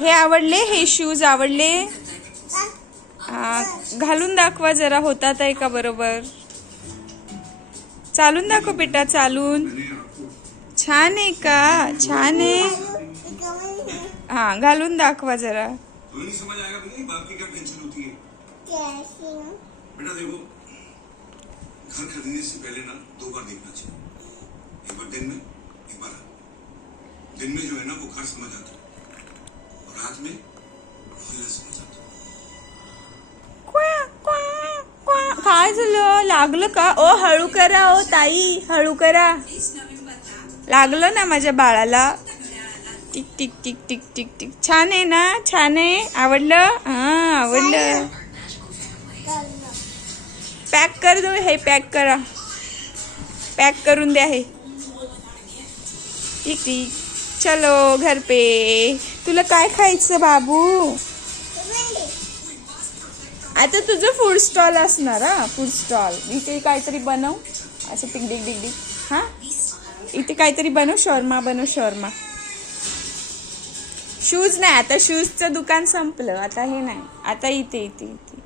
हे आवडले, हे शूज आवडले? घालून दाखवा जरा, होतात आहे का बरोबर? चालून दाखव बेटा, चालून. छान आहे का? छान आहे. हा, घालून दाखवा जरा. बेटा देखो, घर खरीदने से पहले ना 2 बार देखना चाहिए। एक बार दिन में, एक बार रात। दिन में जो है ना वो घर समझ आता है और रात में मोहल्ला समझ आता है। काय झालं? लागलं का? ओ हळू करा, ओ ताई हळू करा. लागलं ना माझ्या बाळाला. Tick tick tick tick tick tick. छान आहे ना? छान आहे? आवडलं? हा, आवडलं. पॅक कर दो, हे पॅक करा. पॅक करून द्या हे. ठीक ठीक. चलो घर पे. तुला काय खायचं बाबू? आता तुझं फूड स्टॉल असणार. हा, फूड स्टॉल. इथे काहीतरी बनव असं टिक डिक डिक डिक. हा, इथे काहीतरी बनव, शॉर्मा बनव, शॉर्मा. शूज नाही, आता शूजचं दुकान संपलं. आता हे नाही, आता इथे इथे इथे.